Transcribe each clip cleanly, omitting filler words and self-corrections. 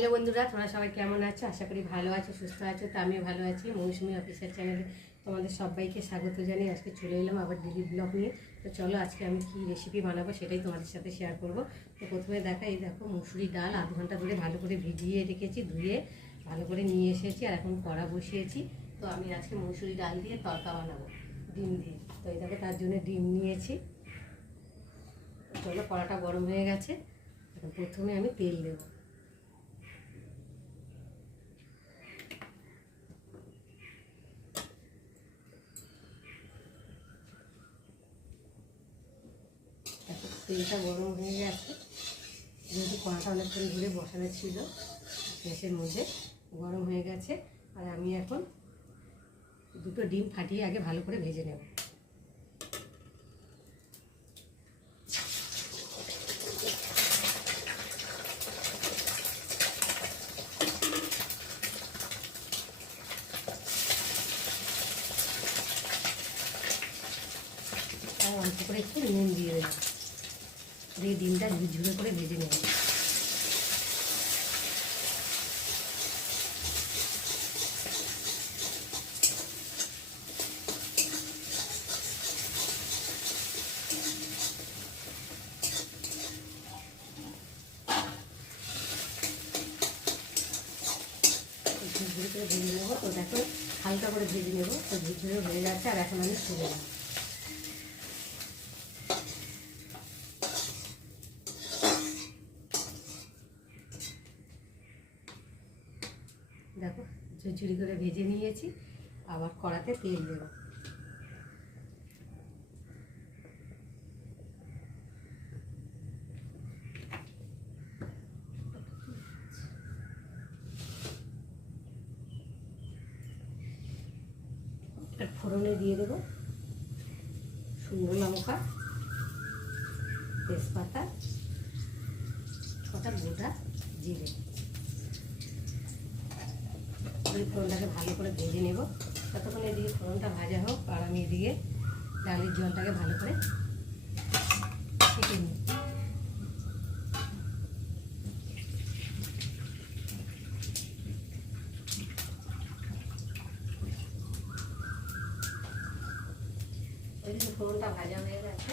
Hello বন্ধুরা, তোমরা সবাই কেমন আছো? আশা করি ভালো আছো, সুস্থ আছো। তো আমিও ভালো আছি। মৌসুমি অফিসিয়াল চ্যানেলে তোমাদের সবাইকে স্বাগত জানিয়ে আজকে চলে এলাম আবার ডেলি ব্লগ নিয়ে। তো চলো আজকে আমি কী রেসিপি বানাবো সেটাই তোমাদের সাথে শেয়ার করব। তো প্রথমে এই দেখো মুসুরি ডাল আধ ঘন্টা ধরে ভালো করে ভিজিয়ে রেখেছি, ধুয়ে ভালো করে নিয়ে এসেছি আর এখন কড়া বসিয়েছি। তো আমি আজকে মুসুরি ডাল দিয়ে তড়কা বানাবো ডিম দিয়ে। তো এই দেখো তার জন্য ডিম নিয়েছি। চলো কড়াটা গরম হয়ে গেছে, প্রথমে আমি তেল দেবো। তেলটা গরম হয়ে গেছে, যেহেতু কড়াটা অনেকক্ষণ ধরে বসানো ছিল গ্যাসের মধ্যে, গরম হয়ে গেছে। আর আমি এখন দুটো ডিম ফাটিয়ে আগে ভালো করে ভেজে নেব। আর অল্প করে একটু নুন দিয়ে দেবো, দিয়ে ডিমটা ঝুরঝুরে করে ভেজে নেব। ঝুরঝুরে করে ভেজে নেবো। তো দেখো হালকা করে ভেজে নেবো। তো ঝুরঝুরে হয়ে যাচ্ছে আর এখন আমি তুলে নেব। দেখো ঝুরঝুরি করে ভেজে নিয়েছি, আবার কড়াতে তেল দেবো। ফোড়নে দিয়ে দেবো শুকনো লঙ্কা, তেজপাতা, ছটা গোটা জিরে। ওই ফোড়নটাকে ভালো করে ভেজে নেব। ততক্ষণ এদিকে ফোড়নটা ভাজা হোক আর আমি এদিকে ডালের জলটাকে ভালো করে ছেঁকে নিই। ওইদিকে ফোড়নটা ভাজা হয়ে গেছে,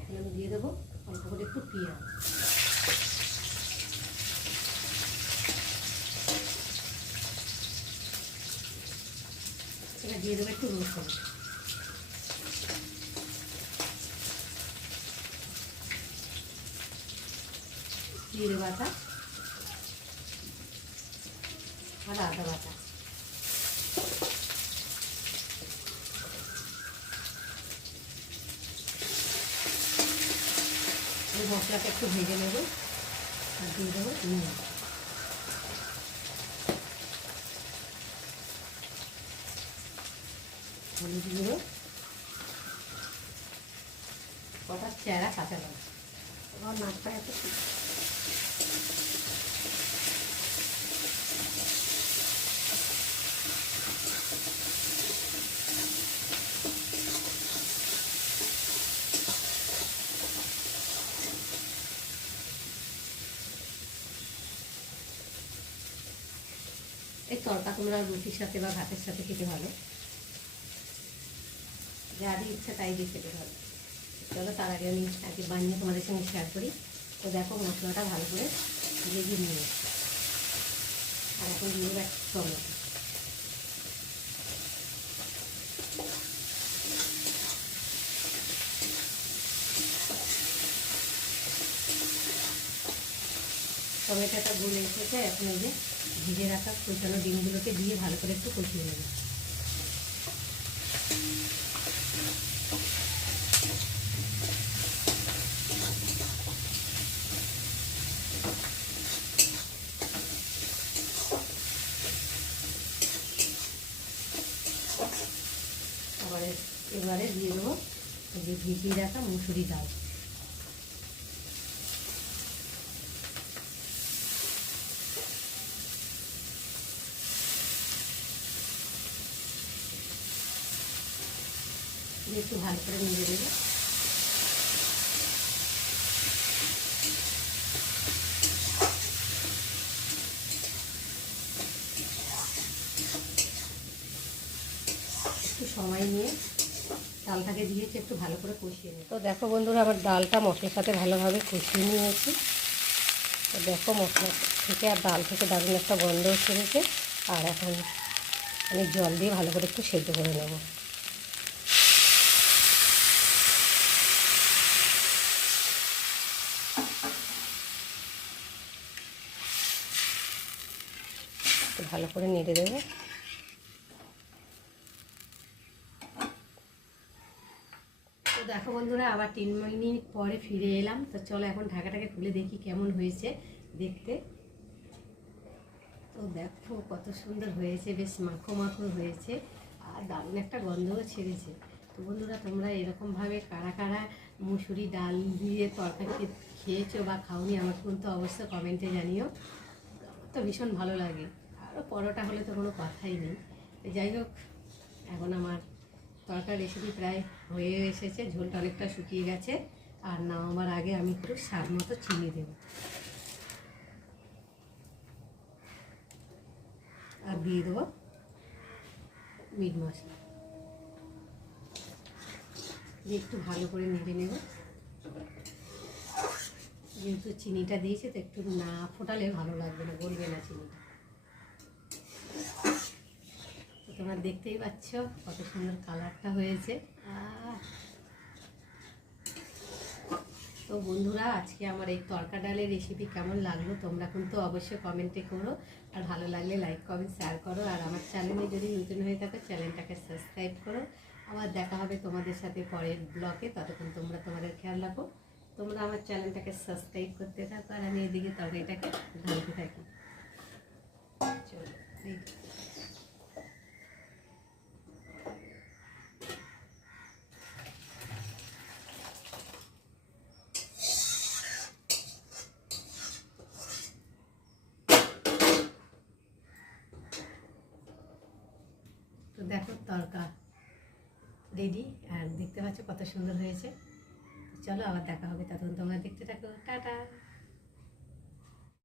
এখন আমি দিয়ে দেবো অল্প করে একটু পেঁয়াজ। এটা দিয়ে দেবো একটু রসুন, জিরে বাটা আর আদা বাটা। এই মশলাটা একটু ভেজে নেব আর দিয়ে দেবো নুন। হলুদ গুঁড়ো, কটা চেরা কাঁচা লঙ্কা। আমার নাকটা এত এই তরকা তোমরা রুটির সাথে বা ভাতের সাথে খেতে ভালো, যারই ইচ্ছা তাই দিয়ে খেতে ভালো। চলো তার আগে আমি আগে বানিয়ে তোমাদের সঙ্গে শেয়ার করি। তো দেখো মশলাটা ভালো করে ভেজে নিয়ে আর এখন দিয়ে দেবো একটা টমেটো। টমেটোটা গলে এসেছে, এখন এই যে ভিজে রাখা কষানো ডিমগুলোকে দিয়ে ভালো করে একটু কষিয়ে নেব। এবারে দিয়ে দেবো যে ভিজিয়ে রাখা মুসুরি ডাল। একটু ভালো করে নেড়ে দেবো। সময় নিয়ে ডালটাকে দিয়েছি, একটু ভালো করে কষিয়ে নিই। তো দেখো বন্ধুরা, আমার ডালটা মশলার সাথে ভালোভাবে কষিয়ে নিয়েছি। তো দেখো মশলা থেকে আর ডাল থেকে দারুণ একটা গন্ধ ছেড়েছে। আর এখন আমি জল দিয়ে ভালো করে একটু সেদ্ধ করে নেব। ভালো করে নেড়ে দেবো। তো দেখো বন্ধুরা, আবার 3 মিনিট পরে ফিরে এলাম। তো চলো এখন ঢাকাটাকে খুলে দেখি কেমন হয়েছে দেখতে। তো দেখো কত সুন্দর হয়েছে, বেশ মাখো মাখো হয়েছে আর দারুণ একটা গন্ধও ছেড়েছে। তো বন্ধুরা, তোমরা এরকমভাবে কারা কারা মুসুরি ডাল দিয়ে তরকারি খেয়েছো বা খাওনি আমাকে কিন্তু অবশ্যই কমেন্টে জানিও। তো ভীষণ ভালো লাগে। আরও পরোটা হলে তো কোনো কথাই নেই। যাই হোক, এখন আমার তরকারি রেসিপি প্রায় হয়ে এসেছে, ঝোলটা অনেকটা শুকিয়ে গেছে। আর নামাবার আগে আমি একটু স্বাদ মতো চিনি দেব আর দিয়ে দেবো মিট মশলা দিয়ে একটু ভালো করে নেড়ে নেব। যেহেতু চিনিটা দিয়েছে তো একটু না ফোটালে ভালো লাগবে না, গলবে না চিনিটা। তো তোমরা দেখতেই পাচ্ছ কত সুন্দর কালারটা হয়েছে। তো বন্ধুরা, আজকে আমার এই তরকা ডালের রেসিপি কেমন লাগলো তোমরা কিন্তু অবশ্যই কমেন্টে করো। আর ভালো লাগলে লাইক কমেন্ট শেয়ার করো। আর আমার চ্যানেলে যদি নতুন হয়ে থাকো চ্যানেলটাকে সাবস্ক্রাইব করো। আবার দেখা হবে তোমাদের সাথে পরের ব্লগে। ততক্ষণ তোমরা তোমাদের খেয়াল রাখো। তোমরা আমার চ্যানেলটাকে সাবস্ক্রাইব করতে থাকো আর আমি এদিকে তরকারিটাকে ঢালতে থাকি। চলো তো দেখো তরকা রেডি। আর দেখতে পাচ্ছ কত সুন্দর হয়েছে। চলো আবার দেখা হবে, ততক্ষণ তোমরা দেখতে থাকো। টাটা।